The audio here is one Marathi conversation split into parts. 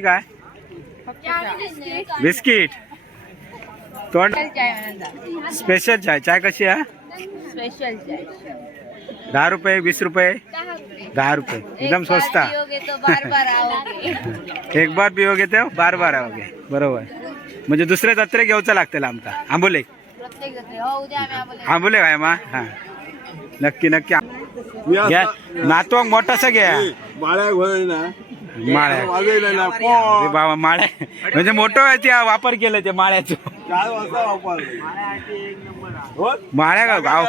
काय बिस्किट तोंड स्पेशल चाय चाय कशी आहे स्पेशल चाय 10 रुपये 20 रुपये 10 रुपये एकदम स्वस्त एक बार पिओगे तो बार बार आओगे बरोबर म्हणजे दुसऱ्या जत्रे घेऊचं लागतं आमका आंबोले आंबोले काय मा हा नक्की नक्की घ्या नातवंग मोठासा घ्या माळ्या अरे बाबा माळ्या म्हणजे मोठं ते वापर केलं ते माळ्याचं माळ्या का गाव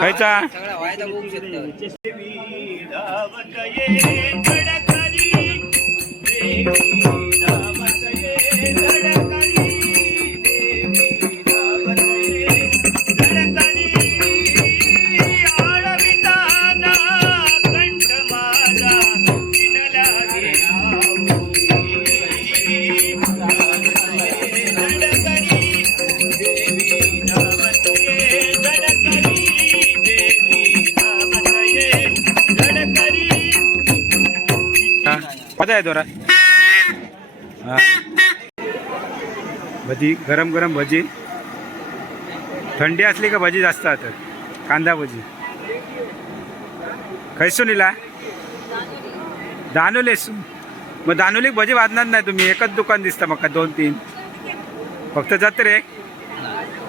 खायचा पता है दोरा भजी गरम गरम भजी थंडी असली का भजी जास्त असतात कांदा भजी खैसून इला दानोलेसून मग दानोली भजी वाजणार नाही तुम्ही एकच दुकान दिसतं मग 2-3 फक्त जत्रे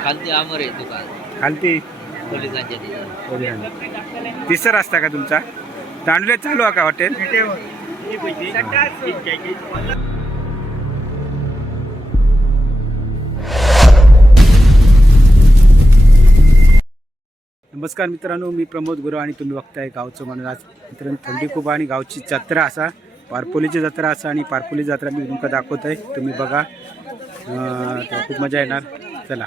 खालती आमर आहे दुकान खालती पोलिसांच्या तिथं तिसरा रस्ता का तुमचा दांडुले चालू आहे का हॉटेल नमस्कार मित्रांनो मी प्रमोद गुरव आणि तुम्ही बघताय गावचं म्हणून आज मित्रांनो थंडी खूप आणि गावची जत्रा असा पारपोलीची जत्रा असा आणि पारपोली जत्रा मी तुमका दाखवत आहे तुम्ही बघा खूप मजा येणार चला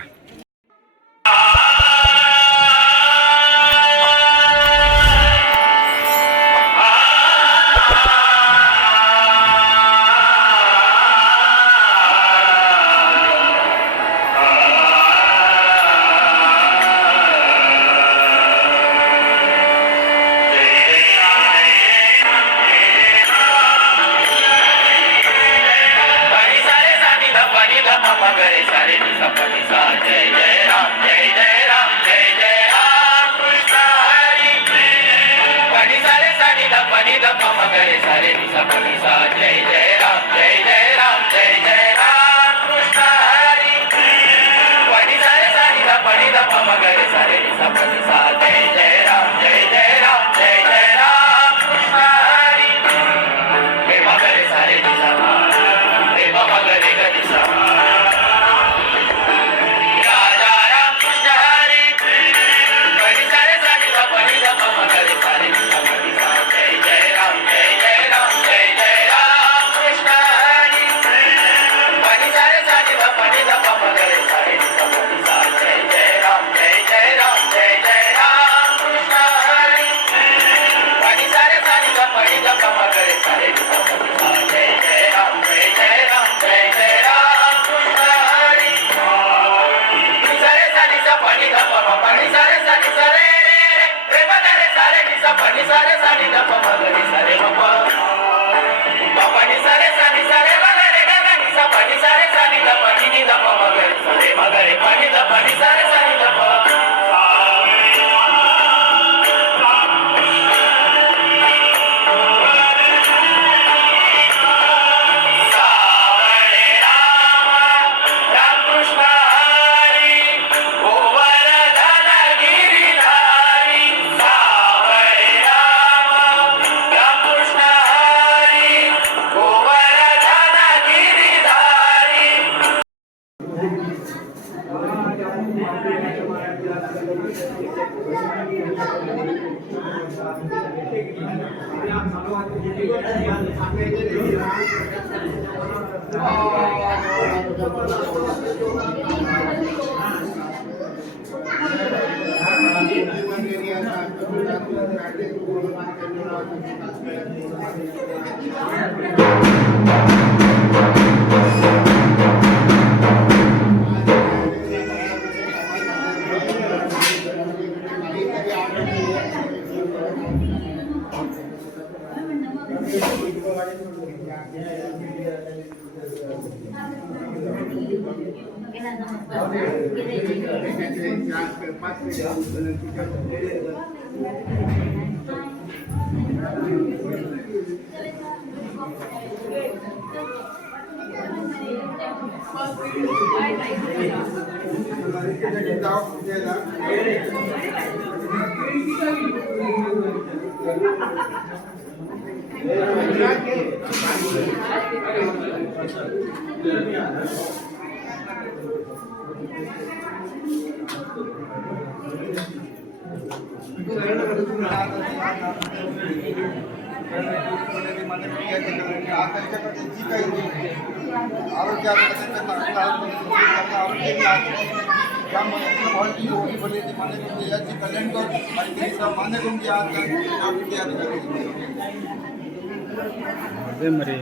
अरे मरे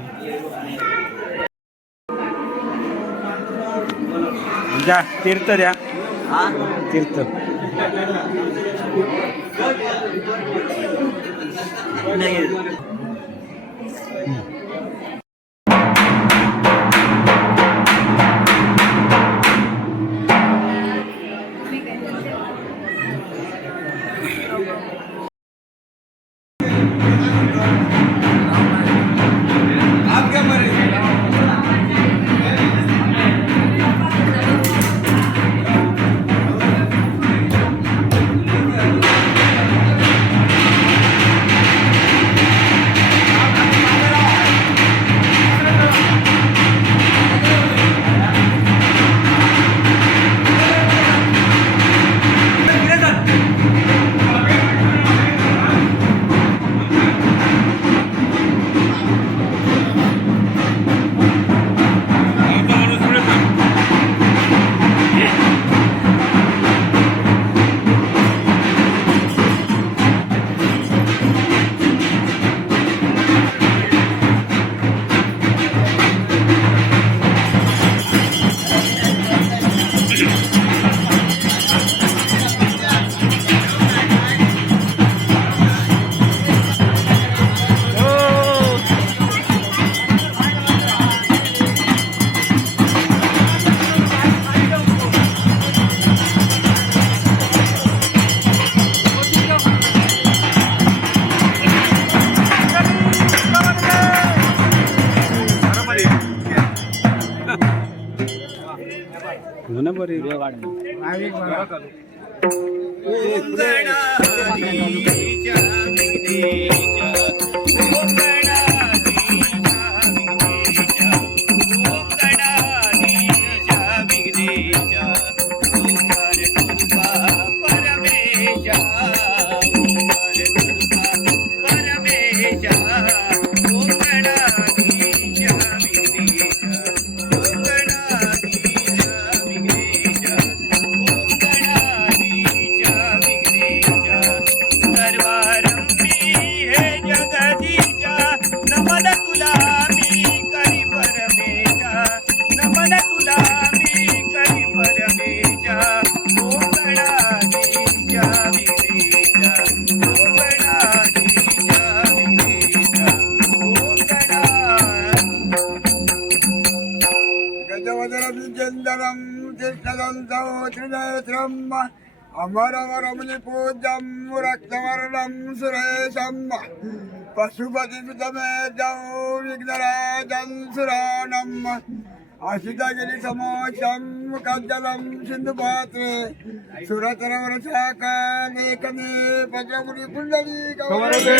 द्या तीर्थ द्या तीर्थ अमरवरमुनि पूज्यं रक्तवर्णं सुरेशं पशुपतिमेजौ विघ्नराजं सुराणम् असितगिरिसमोषं कज्जलं सिन्धुपात्रे सुरतरवरशाखालेखने पद्ममुनि पुण्डरीकवरदे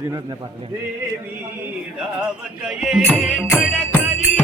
दिनच नाही पाहिजे देवी धावत ये गडकरी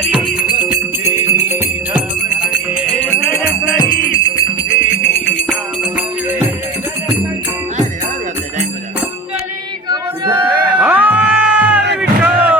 हरी विठ्ठल.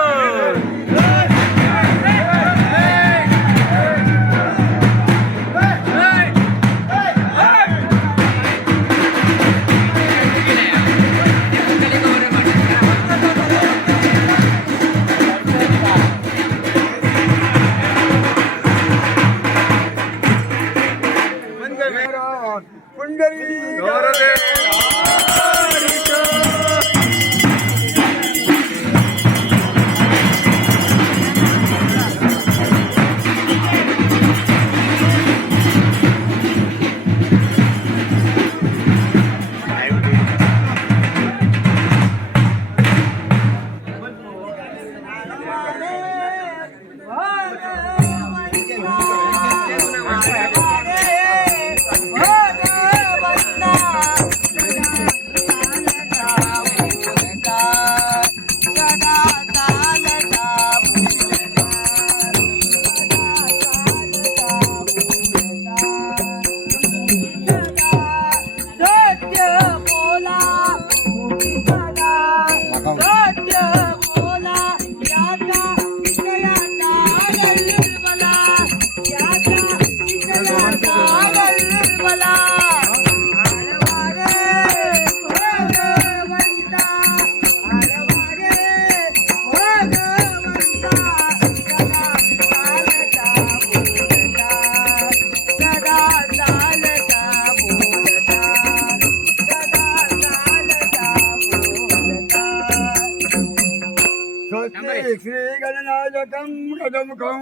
श्री गणनायकं कदमुखं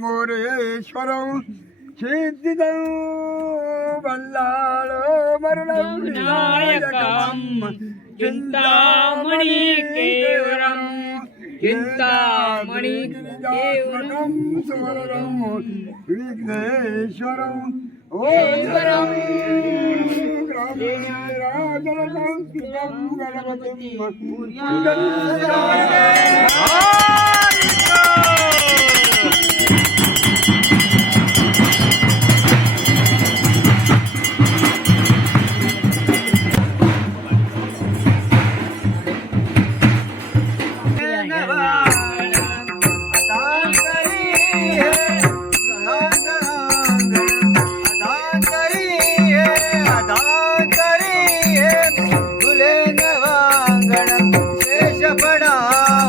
मोरेश्वरं सिद्धिदं वल्लाळो मरणं विनायकं चिन्तामणि केवलं चिन्तामणि केवलं सुवरं विघ्नेश्वरं ओंकारं राजरं शिवं गणपतिं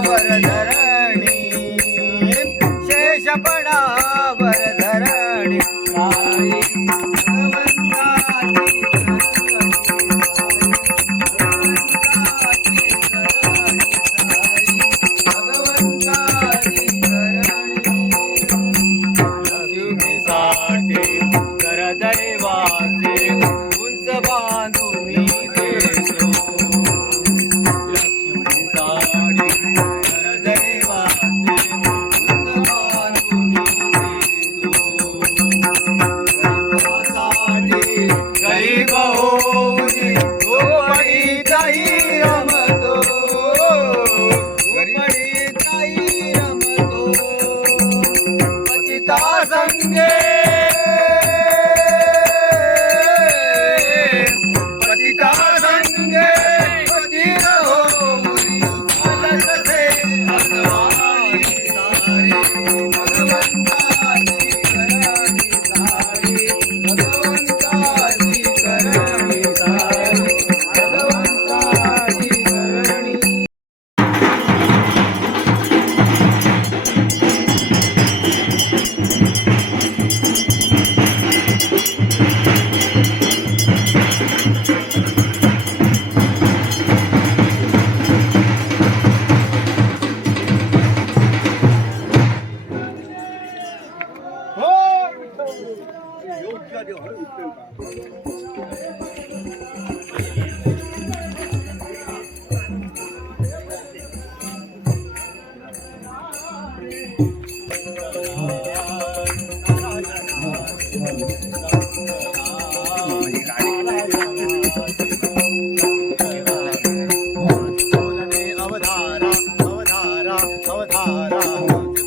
वरधरणी बोलणे अवधारा अवधारा अवधारा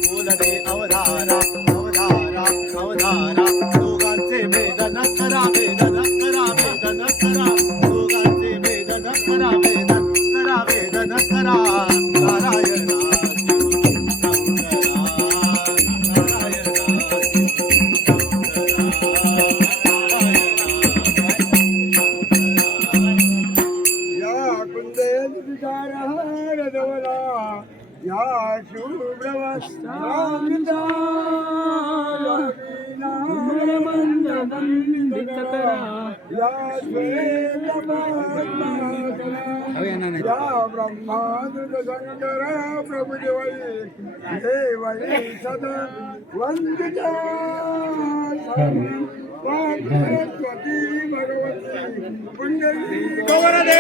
बोलणे अवधारा अवधारा अवधारा दोघांचे भेद न करा भेद न करा भेद न करा दोघांचे भेद न करा भेद न करा नारायणा या कुंदेन विचारहार डवला या शुभ्रवस्त्रांता या या ब्रह्मानंद शंकर प्रभु देवई सदा वंदिता सरस्वती भगवती पुण्यी गौरदे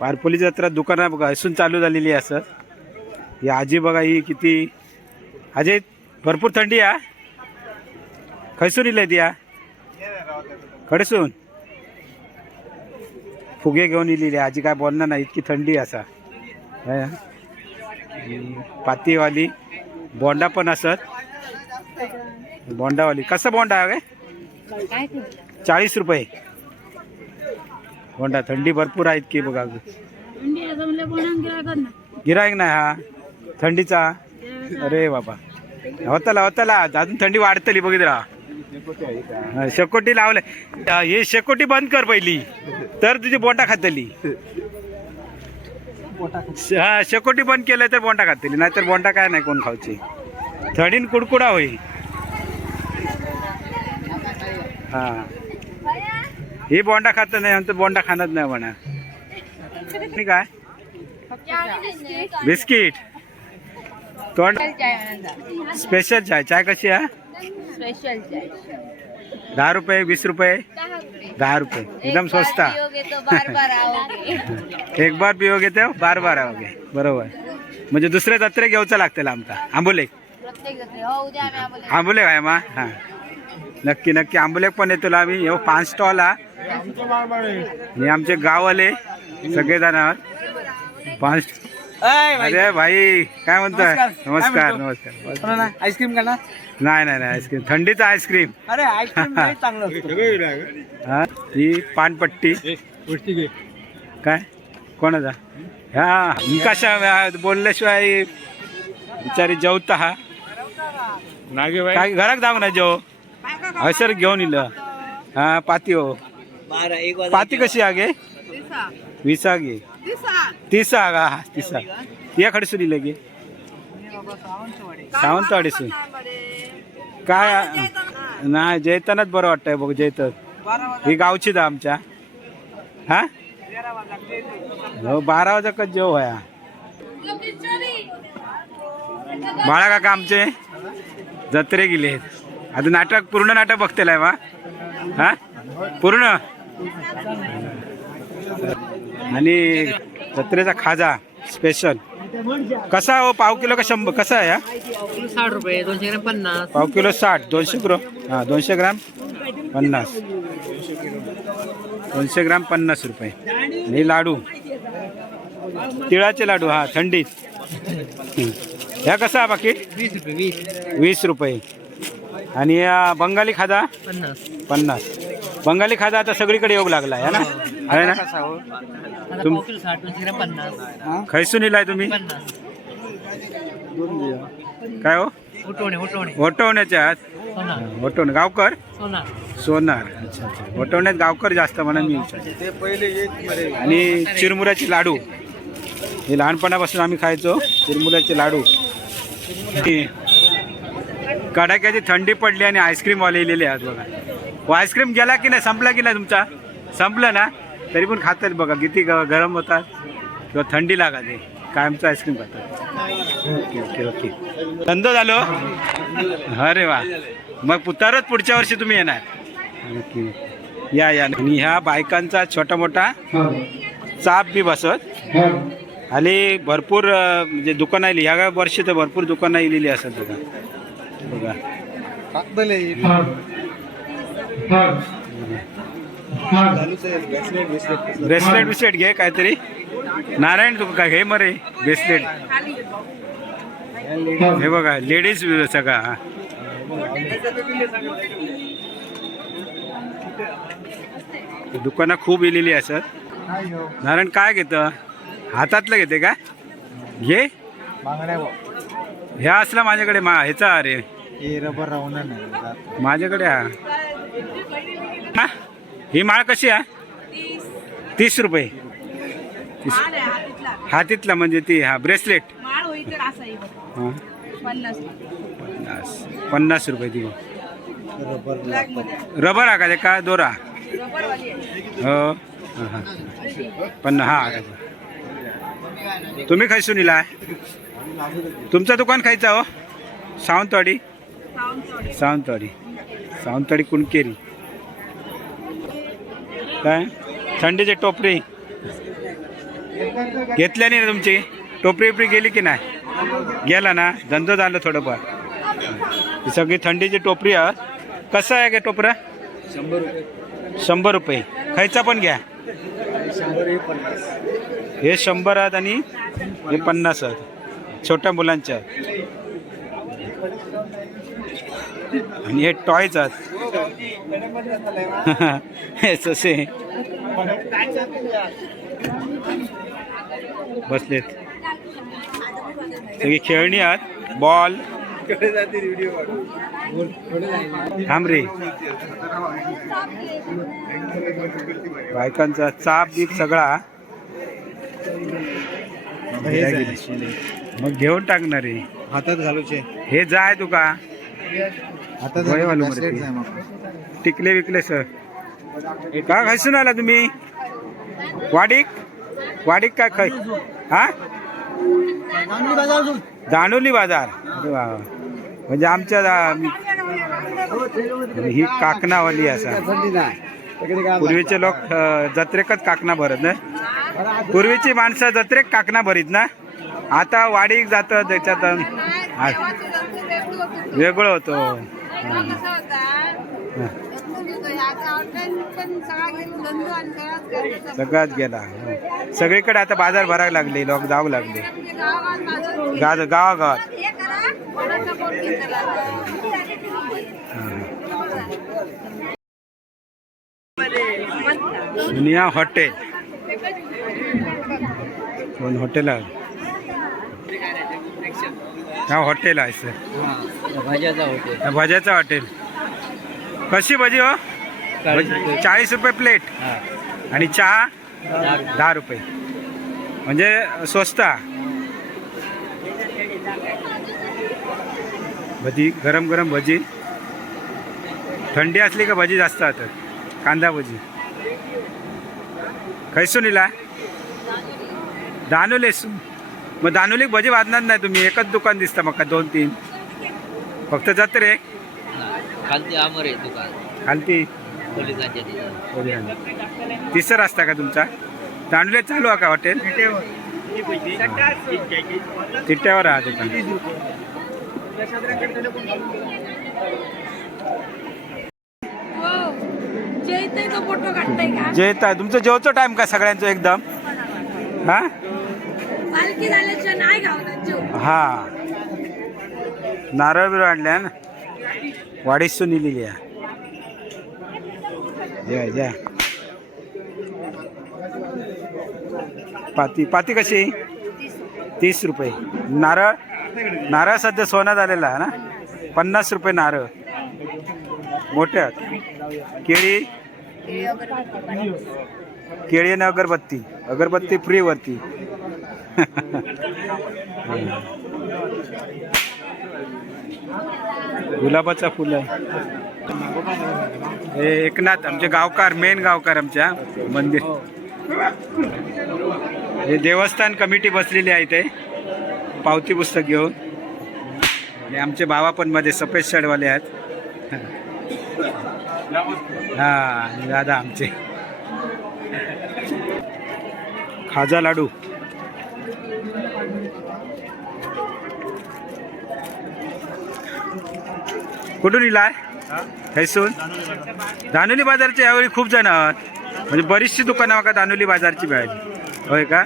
पारपोली जत्रा दुकानं बघा असून चालू झालेली आहे असं. ही आजी बघा ही किती अजय भरपूर थंडी आहे. खैसून इले या खडेसून फुगे घेऊन इलेली आजी काय बोलणार नाही इतकी थंडी असा. पातीवाली बोंडा पण असत बोंडावाली कसा बोंडा आहे 40 रुपये बोंडा. थंडी भरपूर आहेत की बघा. गिरायक नाही हा थंडीचा. अरे बाबा होताला अजून थंडी वाढतली बघितला. शेकोटी लावले हे शेकोटी बंद कर पहिली तर तुझी बोंडा खातली. हा शेकोटी बंद केलं तर बोंडा खातली नाहीतर बोंडा काय नाही कोण खाऊची. थंडीन कुडकुडा होई. हा ही बोंडा खात नाही नंतर बोंडा खाणार नाही म्हणा. काय बिस्किट तोंड स्पेशल चाय. चाय कशी आहे? 10 रुपये 20 रुपये 10 रुपये एकदम स्वस्त. एक बार पिओगे तो बार बार आओगे. बरोबर म्हणजे दुसऱ्या जत्रे घेऊचा लागतील आमका. आंबोले आंबोले काय मा हां नक्की नक्की आंबोले पण येतो आम्ही. येऊ 5 स्टॉल हा आणि आमचे गाववाले सगळेजण आहात 5. अरे भाई काय म्हणतोय? नमस्कार नमस्कार. आईस्क्रीम करणार? नाही नाही नाही आईस्क्रीम थंडीचा आईस्क्रीम. अरे आईस्क्रीम चांगलं. हा ही पानपट्टी काय कोणाचा ह्या कशा बोलल्याशिवाय बिचारी जेवता हा काय घरात जाऊ ना जेव सर घेऊन इल. हा पाती हो पाती कशी आगे 20 आगे 30 आगा 30 या खडे सुरी लगे सावंतवाडी सुन काय नाही जैतानाच बरं वाटतंय बघ. जैतन ही गावचीच आमच्या. हा हो 12 वाजता कच जेव व्हाया. बाळा काका आमचे जत्रे गेले आता. नाटक पूर्ण नाटक बघतेला आहे वा हा पूर्ण. आणि जत्रेचा खाजा स्पेशल कसा हो? पाव किलो का 100 कसा आहे? 60 रुपये 200 ग्राम 50. पाव किलो 60 200 ग्राम. हां 200 ग्राम 50 200 ग्राम 50 रुपये. आणि लाडू तिळाचे लाडू हा थंडीत. ह्या कसा बाकी 20 रुपये. आणि बंगाली खाजा 50. बंगाली खाजा आता सगळीकडे येऊ लागला आहे ना. आहे ना खैसून इलाय तुम्ही काय हो? वटवण्याच्या आहात. वटवणे गावकर सोनार. अच्छा अच्छा वटवण्यात गावकर जास्त म्हणून मी विचारतो. आणि चिरमुऱ्याचे लाडू हे लहानपणापासून आम्ही खायचो. चिरमुऱ्याचे लाडू. कडाक्याची थंडी पडली आणि आईस्क्रीमवाले इलेले आहेत बघा. आईस्क्रीम गेला की नाही? संपला की नाही तुमचा? संपलं ना तरी पण खातात बघा. किती गरम होतात किंवा थंडी लागते कायमचं आईस्क्रीम खातात. ओके ओके ओके धंदो झालो. अरे वा मग पुतारच पुढच्या वर्षी तुम्ही येणार. ओके या या. आणि ह्या बायकांचा छोटा मोठा चाप बी बसत आणि भरपूर म्हणजे दुकानं आली ह्या वर्षी तर भरपूर दुकानं आलेली असतात बघा. बघा ब्रेसलेट बिस्लेट घे काहीतरी. नारायण तू काय घे मरे ब्रेसलेट. हे बघा लेडीज सगळा. दुकानं खूप इलेली असत. नारायण काय घेतं? हातातलं घेते का? घे ह्या असला माझ्याकडे ह्याचा. अरे रबर राहणार माझ्याकडे हा. ही माळ कशी आहे? 30 रुपये. हातीतला म्हणजे ती हा ब्रेसलेट 50 रुपये. ती रबर हा का दोरा? हो हां 50. हा तुम्ही खायसून इला? तुमचं दुकान खायचं हो? सावंतवाडी सावंतवाडी कुणकेरी. काय थंडीची टोपरी घेतल्या नाही ना तुमची? टोपरी बिपरी गेली की नाही? गेला ना धंदो झालं थोडंफार. ही सगळी थंडीची टोपरी आहे. कसं आहे का टोपरा? 100 रुपये. खायचा पण घ्या. हे 100 आहेत आणि हे 50 आहेत. छोट्या मुलांच्या आहेत. आणि हे टॉयच आहेत हे ससे बसलेत सगळी खेळणी आहेत बॉल थांब रे बायकांचा चाप बीप सगळा मग घेऊन टाकणार रे हातात घालूचे हे जाय तुका हातात गोळे घालू घालूचे मध्ये. सेट जाय मग. टिकले विकले सर का खसून आला तुम्ही वाडीक वाडीक काय खाय हा दानोली बाजार अरे वा वा. म्हणजे आमच्या ही काकणावाली असा पूर्वीचे लोक जत्रेकच काकणा भरत ना पूर्वीची माणसं जत्रेक काकणा भरीत ना आता वाडीक जातं त्याच्यात वेगळं होतं सगळ्यात गेला सगळीकडे आता बाजार भरायला लागले लोक जाऊ लागले गावागावात दुनिया हॉटेल दोन हॉटेल आहे हा हॉटेल आहे सर भाज्याचा हॉटेल कशी भजी हो 40 रुपये प्लेट आणि चहा 10 रुपये म्हणजे स्वस्त भजी गरम गरम भजी थंडी असली का भजी जास्त असतात कांदा भजी खैसून इला दानोलेस मग दानोलीक भजी वाजणार नाही तुम्ही एकच दुकान दिसतं मग 2-3 फक्त जत्रे खालती आमर आहे दुकान खालती पोलिसांच्या तिथं. तिसरा रस्ता का तुमचा दांडुले चालू आहे का हॉटेल तिट्यावर आहे दुकान फोटो काढताय का जेता तुमचं जेवतो टाइम का सगळ्यांचं एकदम हा पालखी झाल्याशिवाय नाही गावणार जेव हा नारळ बिरळ आणल्या ना वाडीस लिहिलेली आहे जय जय पाती पाती कशी 30 रुपये नारळ नारळ सध्या सोनं झालेला आहे ना 50 रुपये नारळ मोठे आहेत केळी केळी आणि अगरबत्ती अगरबत्ती फ्री वरती गुलाबाचा फुल आहे हे एकनाथ आमचे गावकार मेन गावकार आमच्या मंदिर हे देवस्थान कमिटी बसलेली आहे ते पावती पुस्तक घेऊन आणि आमचे बाबा पण मध्ये सफेद शर्टवाले आहेत हा आणि दादा आमचे खाजा लाडू कुठून इलाय हैसून दानोली बाजारचे यावेळी खूप जण आहात म्हणजे बरीचशी दुकानं का दानोली बाजारची मिळाली होय का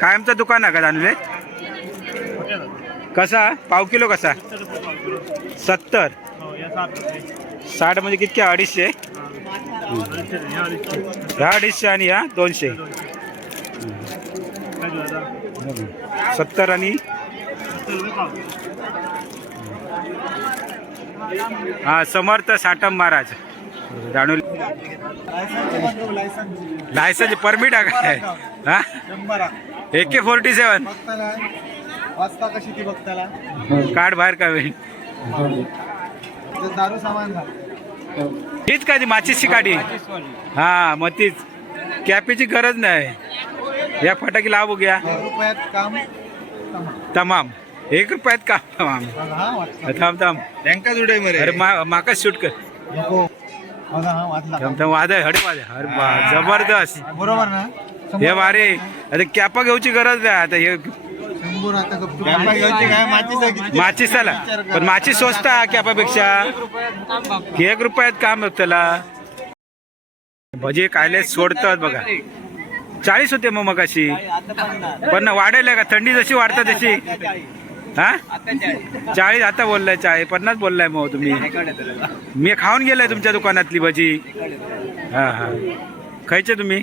कायमचं दुकान आहे का दानोली कसा पाव किलो कसा 70 60 म्हणजे कितके 250 ह्या 250 आणि ह्या 200 70 आणि हा समर्थ साटम महाराज दानोली लायसन्स परमिट आहे काय हा AK-47 वाजता कशी ती बघताला कार्ड बाहेर का वेळ दारू सामान घाल हीच काय ती माचीसची गाडी हा मग तीच कॅपीची गरज नाही या फटाकी लावू घ्या रुपयात काम तमाम 1 रुपयात काम तमाम हा वाटतं थांब थांब बँका जुडे मरे अरे माकाच शूट कर नको बघा हा वाचला थांब थांब वादळ हडे वादळ अरे बा जबरदस्त बरोबर ना हे वारे आता कॅपा घेऊची गरज नाही आता हे 100 आता गपचूप काय माती माचीस आला पण माचीस स्वस्त आहे कॅपापेक्षा 1 रुपयात काम बघ त्याला भजी कायले सोडतात बघा 40 होते मग अशी पण वाढायला का थंडी जशी वाढतात तशी हा 40 आता बोललाय 40 50 बोललाय मग तुम्ही. मी खाऊन गेलाय तुमच्या दुकानातली भजी. हा हा खायचे तुम्ही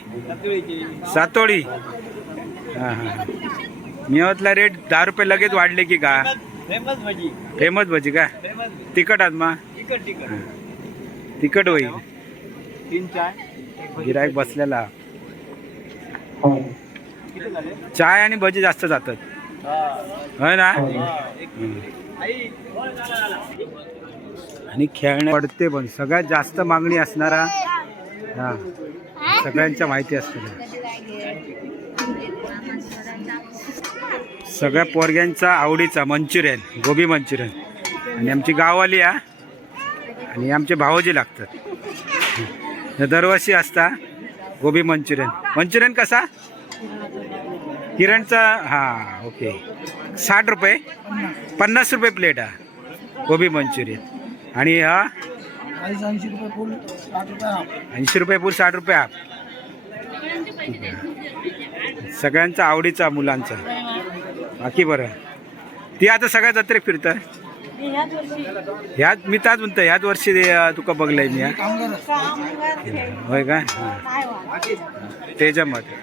सातोळी. हा हा मी म्हटलं रेट 10 रुपये लगेच वाढले की का. फेमस भजी का तिखट आज मा तिखट होईल. गिरायक बसलेला चाय आणि भजी जास्त जातात होय ना. आणि खेळणे पडते पण सगळ्यात जास्त मागणी असणारा हा सगळ्यांच्या माहिती असते. सगळ्या पोरग्यांचा आवडीचा मंचुरियन गोबी मंचुरियन. आणि आमची गाववाली या आणि आमचे भावजी लागतात दरवर्षी असता गोबी मंचुरियन. मंचुरियन कसा किरणचा हा ओके 60 रुपये 50 रुपये प्लेट हा गोबी मंचुरियन. आणि हा 80 रुपये फुल 60 रुपये हाफ. सगळ्यांचा आवडीचा मुलांचा. बाकी बरं ती आता सगळ्या जत्रेक फिरतं ह्यात मी ताच म्हणतो ह्याच वर्षी तुका बघलंय मी होय का. त्याच्यामध्ये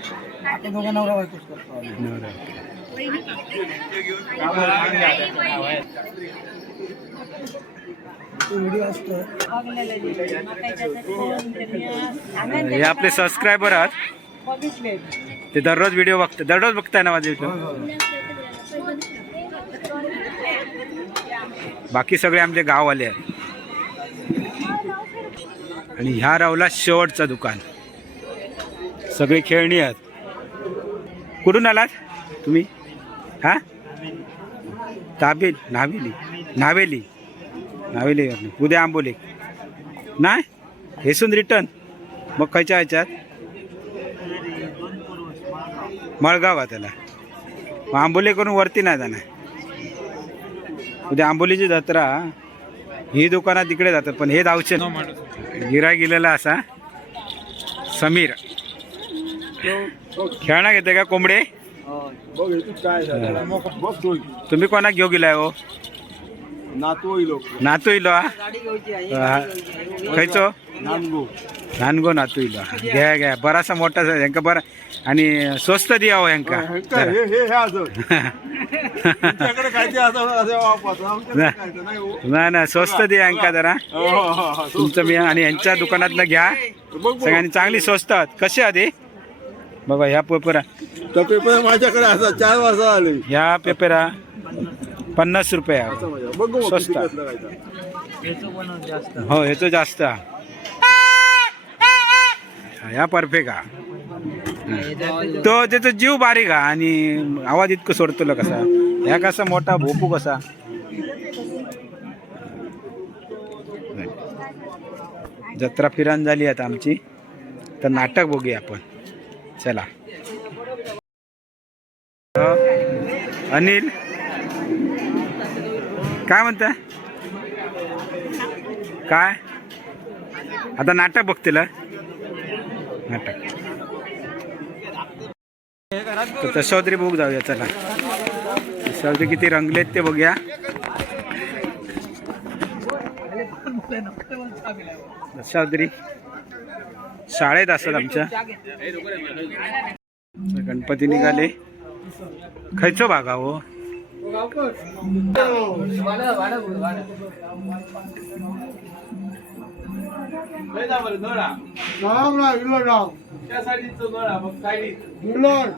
हे आपले सबस्क्रायबर आहात ते दररोज व्हिडिओ बघतात. दररोज बघताय ना माझे व्हिडिओ. बाकी सगळे आमचे गाववाले आहेत. आणि ह्या रावला शेवटचं दुकान सगळी खेळणी आहेत. कुठून आलात तुम्ही हा नावेली उद्या आंबोली नाही हेसून रिटर्न मग खायच्या ह्याच्यात मळगाव त्याला मग आंबोली करून वरती नाही जाणार. उद्या आंबोलीची जत्रा ही दुकानात तिकडे जातात पण हे जाऊचे गिरा गेलेला असा समीर खेळणा घेते का कोंबडे. तुम्ही कोणाक घेऊ गेलाय हो नातू इलो खयचो नानगो नातू इलो घ्या घ्या बरासा मोठा यांका बरा आणि स्वस्त द्यावं यांका. नाही ना स्वस्त द्या यांका जरा तुमचं मी. आणि यांच्या दुकानातनं घ्या सगळ्यांनी चांगली स्वस्त कसे आधी बघा. ह्या पेपरा माझ्याकडे असं 4 वर्ष आले. ह्या पेपरा 50 रुपये स्वस्त हो ह्याचं जास्त ह्या परफेक्ट हा. तो त्याचा जीव बारीक हा आणि आवाज इतकं सोडतो कसा. ह्या कसा मोठा भोपू कसा. जत्रा फिरान झाली आता आमची तर नाटक बघूया आपण चला. अनिल काय म्हणता काय आता नाटक बघतील नाटक तर दशावतारी बघू जाऊया चला. दशावतारी किती रंगलेत ते बघूया. दशावतारी शाळेत असतात आमच्या. गणपती निघाले खयचो भागा हो राम